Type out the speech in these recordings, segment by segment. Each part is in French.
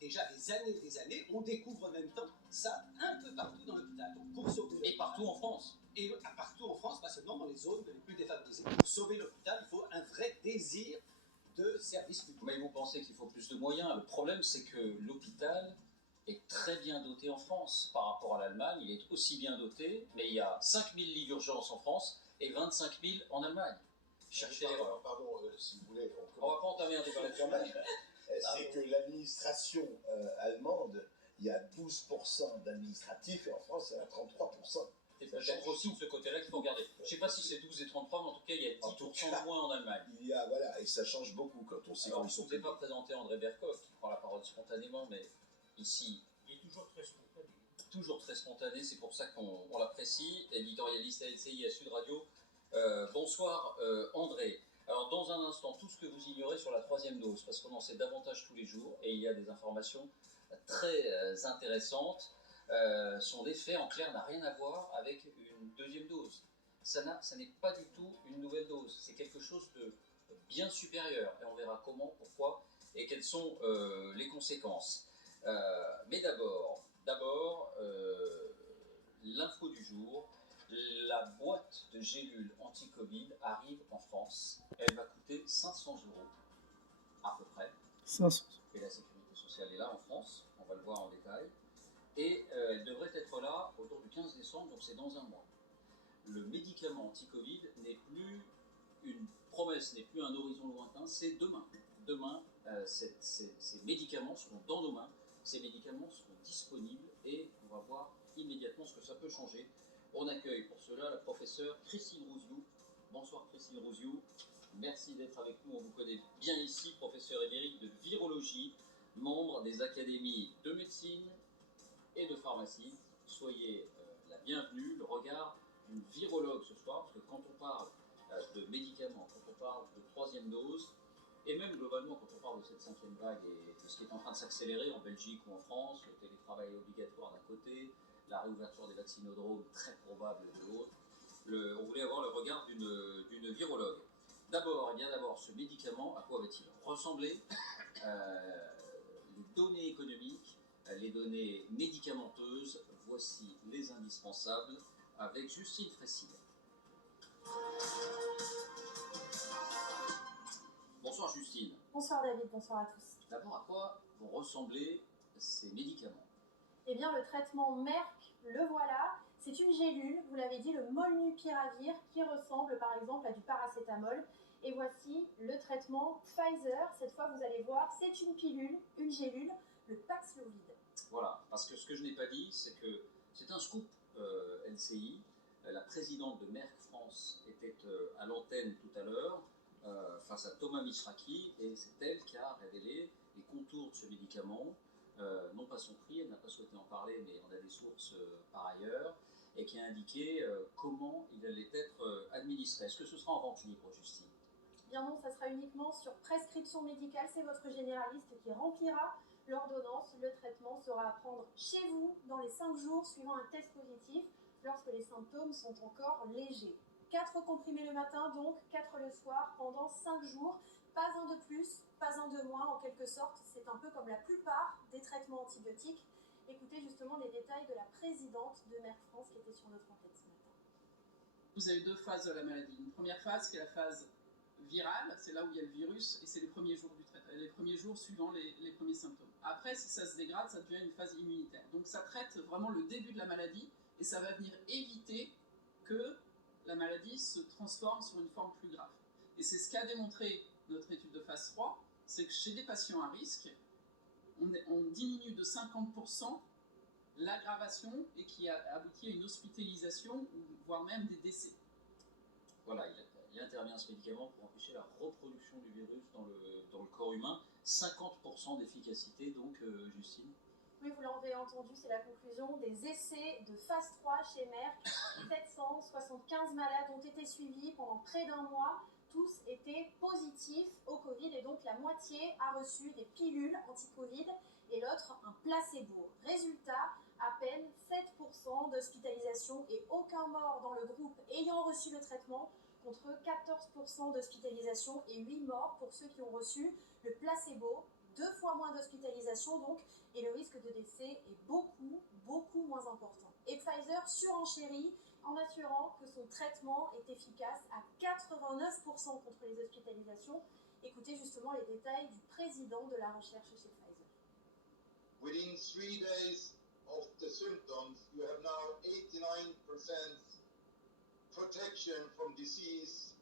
déjà des années, on découvre en même temps ça un peu partout dans l'hôpital. Donc pour sauver et partout en France. Et partout en France, pas seulement dans les zones les plus défavorisées. Pour sauver l'hôpital, il faut un vrai désir de service public. Mais vous pensez qu'il faut plus de moyens. Le problème, c'est que l'hôpital est très bien doté en France par rapport à l'Allemagne. Il est aussi bien doté, mais il y a 5000 lits d'urgence en France et 25 000 en Allemagne. Cherchez l'erreur. Pardon, si vous voulez. On va pas entamer un débat là-dessus. C'est que l'administration allemande, il y a 12% d'administratifs et en France, il y en a 33%. C'est peut-être aussi de ce côté-là qu'il faut regarder. Je ne sais pas si c'est 12 et 33, mais en tout cas, il y a 10% de moins en Allemagne. Il y a, voilà, et ça change beaucoup quand on sait Alors, quand ils sont. Je ne vous ai pas présenté André Berkoff, qui prend la parole spontanément, mais ici, il est toujours très spontané. Toujours très spontané, c'est pour ça qu'on l'apprécie. Éditorialiste à LCI et à Sud Radio. Bonsoir André. Alors dans un instant, tout ce que vous ignorez sur la 3e dose, parce qu'on en sait davantage tous les jours, et il y a des informations très intéressantes. Son effet en clair n'a rien à voir avec une 2e dose. Ça n'est pas du tout une nouvelle dose, c'est quelque chose de bien supérieur, et on verra comment, pourquoi, et quelles sont les conséquences. Mais d'abord, l'info du jour, la boîte de gélules anti-Covid arrive en France. Elle va coûter 500 € à peu près. 500. Et la sécurité sociale est là en France, on va le voir en détail. Et elle devrait être là autour du 15 décembre, donc c'est dans un mois. Le médicament anti-Covid n'est plus une promesse, n'est plus un horizon lointain, c'est demain. Demain, ces médicaments seront dans nos mains, ces médicaments seront disponibles et on va voir immédiatement ce que ça peut changer. On accueille pour cela la professeure Christine Rouziou. Bonsoir Christine Rouziou, merci d'être avec nous, on vous connaît bien ici, professeure émérite de virologie, membre des académies de médecine et de pharmacie. Soyez la bienvenue, le regard d'une virologue ce soir, parce que quand on parle de médicaments, quand on parle de 3e dose, et même globalement quand on parle de cette 5e vague et de ce qui est en train de s'accélérer en Belgique ou en France, le télétravail obligatoire d'un côté, la réouverture des vaccinodromes très probable de l'autre, on voulait avoir le regard d'une virologue. D'abord, ce médicament, à quoi va-t-il ressembler? Les données économiques, les données médicamenteuses, voici les indispensables avec Justine Fressinet. Bonsoir Justine. Bonsoir David, bonsoir à tous. D'abord, à quoi vont ressembler ces médicaments? Eh bien, le traitement Merck, le voilà. C'est une gélule, vous l'avez dit, le molnupiravir, qui ressemble par exemple à du paracétamol. Et voici le traitement Pfizer. Cette fois, vous allez voir, c'est une pilule, une gélule, le Paxlovid. Voilà, parce que ce que je n'ai pas dit, c'est que c'est un scoop LCI. La présidente de Merck France était à l'antenne tout à l'heure, face à Thomas Misraki, et c'est elle qui a révélé les contours de ce médicament. Non pas son prix, elle n'a pas souhaité en parler, mais on a des sources par ailleurs, et qui a indiqué comment il allait être administré. Est-ce que ce sera en vente libre, Justine? Bien non, ça sera uniquement sur prescription médicale. C'est votre généraliste qui remplira l'ordonnance. Le traitement sera à prendre chez vous dans les 5 jours suivant un test positif, lorsque les symptômes sont encore légers. 4 comprimés le matin, donc 4 le soir, pendant 5 jours. Pas un de plus, pas un de moins, en quelque sorte. C'est un peu comme la plupart des traitements antibiotiques. Écoutez justement les détails de la présidente de Merck France qui était sur notre antenne ce matin. Vous avez 2 phases de la maladie. Une première phase qui est la phase virale, c'est là où il y a le virus, et c'est les premiers jours du traitement, les premiers jours suivant les premiers symptômes. Après, si ça se dégrade, ça devient une phase immunitaire. Donc ça traite vraiment le début de la maladie, et ça va venir éviter que la maladie se transforme sur une forme plus grave. Et c'est ce qu'a démontré notre étude de phase 3, c'est que chez des patients à risque, on diminue de 50% l'aggravation et qui a abouti à une hospitalisation, voire même des décès. Voilà, il intervient ce médicament pour empêcher la reproduction du virus dans le corps humain. 50% d'efficacité, donc, Justine. Oui, vous l'avez entendu, c'est la conclusion des essais de phase 3 chez Merck. 775 malades ont été suivis pendant près d'un mois. Tous étaient positifs au Covid et donc la moitié a reçu des pilules anti-Covid et l'autre un placebo. Résultat, à peine 7% d'hospitalisation et aucun mort dans le groupe ayant reçu le traitement, contre 14% d'hospitalisation et 8 morts pour ceux qui ont reçu le placebo. 2 fois moins d'hospitalisation hospitalisation donc, et le risque de décès est beaucoup moins important. Et Pfizer surenchérit en assurant que son traitement est efficace à 89% contre les hospitalisations. Écoutez justement les détails du président de la recherche chez Pfizer. Within 3 days of the symptoms, you have now 89% protection from disease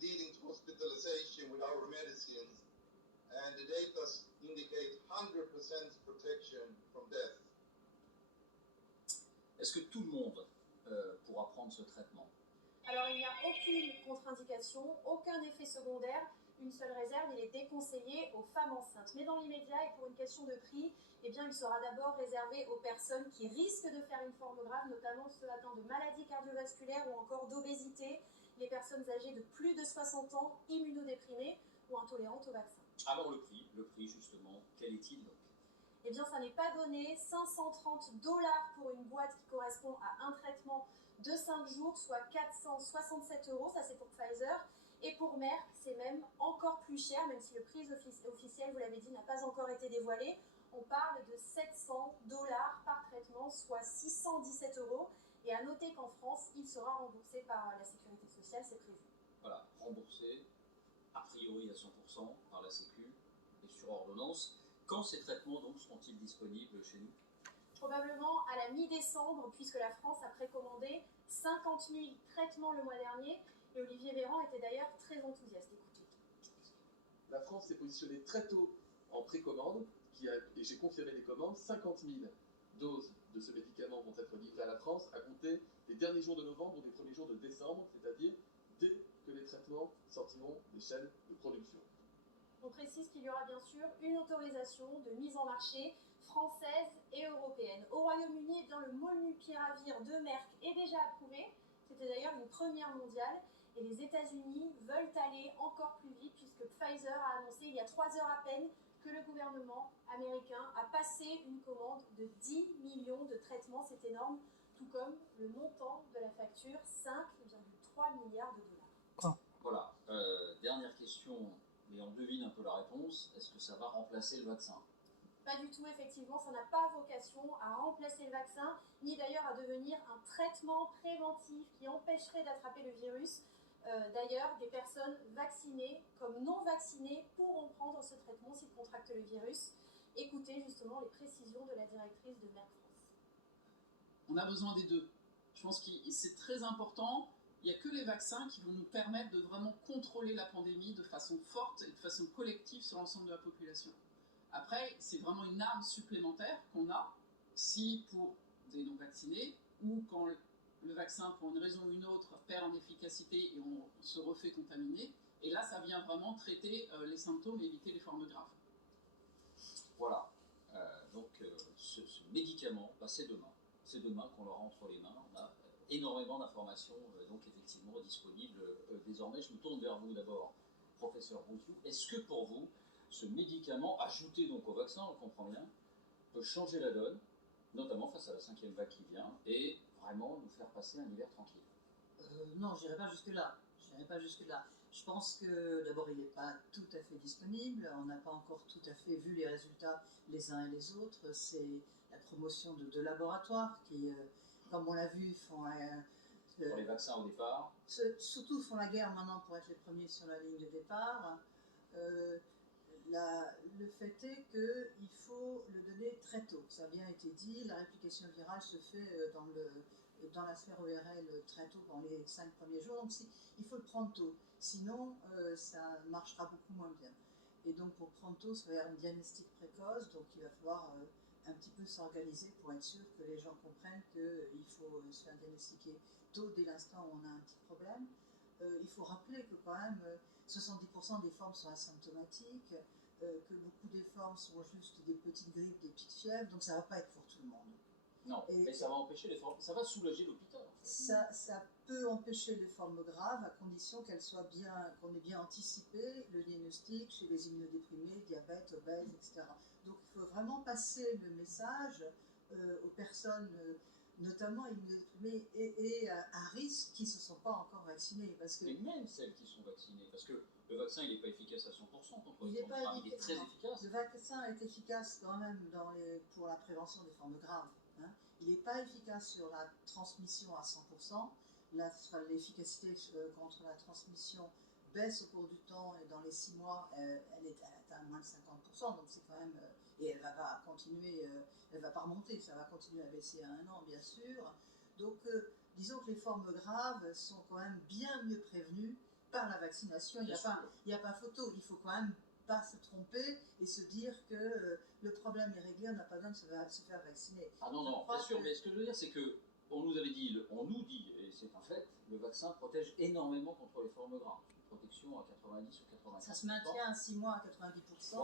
leading to hospitalization with our medicines, and the data indicate 100% protection from death. Est-ce que tout le monde pourra prendre ce traitement? Alors il n'y a aucune contre-indication, aucun effet secondaire. Une seule réserve, il est déconseillé aux femmes enceintes. Mais dans l'immédiat et pour une question de prix, eh bien, il sera d'abord réservé aux personnes qui risquent de faire une forme grave, notamment ceux atteints de maladies cardiovasculaires ou encore d'obésité, les personnes âgées de plus de 60 ans, immunodéprimées ou intolérantes au vaccin. Alors le prix justement, quel est-il donc? Eh bien, ça n'est pas donné. 530 $ pour une boîte qui correspond à un traitement de 5 jours, soit 467 €, ça c'est pour Pfizer. Et pour Merck, c'est même encore plus cher, même si le prix officiel, vous l'avez dit, n'a pas encore été dévoilé. On parle de 700 $ par traitement, soit 617 €. Et à noter qu'en France, il sera remboursé par la Sécurité sociale, c'est prévu. Voilà, remboursé a priori à 100% par la Sécu et sur ordonnance. Quand ces traitements donc seront-ils disponibles chez nous? Probablement à la mi-décembre, puisque la France a précommandé 50 000 traitements le mois dernier. Et Olivier Véran était d'ailleurs très enthousiaste. Écoutez. La France s'est positionnée très tôt en précommande, et j'ai confirmé les commandes. 50 000 doses de ce médicament vont être livrées à la France à compter des derniers jours de novembre ou des premiers jours de décembre, c'est-à-dire dès que les traitements sortiront des chaînes de production. On précise qu'il y aura bien sûr une autorisation de mise en marché française et européenne. Au Royaume-Uni, le molnupiravir de Merck est déjà approuvé. C'était d'ailleurs une première mondiale. Et les États-Unis veulent aller encore plus vite puisque Pfizer a annoncé il y a 3 heures à peine que le gouvernement américain a passé une commande de 10 millions de traitements. C'est énorme, tout comme le montant de la facture, 5,3 milliards $. Voilà, dernière question, mais on devine un peu la réponse. Est-ce que ça va remplacer le vaccin? Pas du tout, effectivement, ça n'a pas vocation à remplacer le vaccin, ni d'ailleurs à devenir un traitement préventif qui empêcherait d'attraper le virus. D'ailleurs, des personnes vaccinées comme non vaccinées pourront prendre ce traitement s'ils contractent le virus. Écoutez justement les précisions de la directrice de Merck France. On a besoin des deux. Je pense que c'est très important. Il n'y a que les vaccins qui vont nous permettre de vraiment contrôler la pandémie de façon forte et de façon collective sur l'ensemble de la population. Après, c'est vraiment une arme supplémentaire qu'on a si pour des non-vaccinés ou quand le vaccin, pour une raison ou une autre, perd en efficacité et on se refait contaminer. Et là, ça vient vraiment traiter les symptômes et éviter les formes graves. Voilà. Donc, ce médicament, c'est demain. C'est demain qu'on l'aura entre les mains. On a énormément d'informations, donc effectivement disponibles désormais. Je me tourne vers vous d'abord, professeur Boutiou. Est-ce que pour vous, ce médicament, ajouté donc au vaccin, on le comprend bien, peut changer la donne, notamment face à la 5e vague qui vient, et vraiment nous faire passer un hiver tranquille? Non, je n'irai pas jusque-là. Je pense que d'abord, il n'est pas tout à fait disponible. On n'a pas encore tout à fait vu les résultats les uns et les autres. C'est la promotion de 2 laboratoires qui, comme on l'a vu, font pour les vaccins au départ. Surtout font la guerre maintenant pour être les premiers sur la ligne de départ. Le fait est qu'il faut le donner très tôt. Ça a bien été dit, la réplication virale se fait dans la sphère ORL très tôt, dans les 5 premiers jours. Donc il faut le prendre tôt. Sinon, ça marchera beaucoup moins bien. Et donc pour prendre tôt, ça va y avoir un diagnostic précoce. Donc il va falloir un petit peu s'organiser pour être sûr que les gens comprennent qu'il faut se faire diagnostiquer tôt, dès l'instant où on a un petit problème. Il faut rappeler que quand même 70% des formes sont asymptomatiques, que beaucoup des formes sont juste des petites grippes, des petites fièvres, donc ça ne va pas être pour tout le monde. Non, mais ça va empêcher les formes, ça va soulager l'hôpital. En fait. Ça peut empêcher les formes graves à condition qu'on ait bien anticipé le diagnostic chez les immunodéprimés, diabète, obèses, etc. Donc il faut vraiment passer le message aux personnes notamment immunodéprimés et à risque qui ne se sont pas encore vaccinés. Parce que Mais même celles qui sont vaccinées, parce que le vaccin il n'est pas efficace à 100% contre il les n'est formes pas graves, il est très efficace. efficace. Le vaccin est efficace quand même pour la prévention des formes graves. Hein. Il n'est pas efficace sur la transmission à 100%. L'efficacité contre la transmission baisse au cours du temps et dans les 6 mois, elle atteint moins de 50%. Donc c'est quand même... et elle ne va pas continuer, elle ne va pas remonter, ça va continuer à baisser à 1 an, bien sûr. Donc disons que les formes graves sont quand même bien mieux prévenues par la vaccination. Il n'y a pas photo, il faut quand même pas se tromper et se dire que le problème est réglé, on n'a pas besoin de se faire vacciner. Ah non, non, bien sûr, mais ce que je veux dire, c'est que on nous dit, et c'est un fait, le vaccin protège énormément contre les formes graves. Une protection à 90 ou 95%. Ça se maintient à 6 mois à 90%.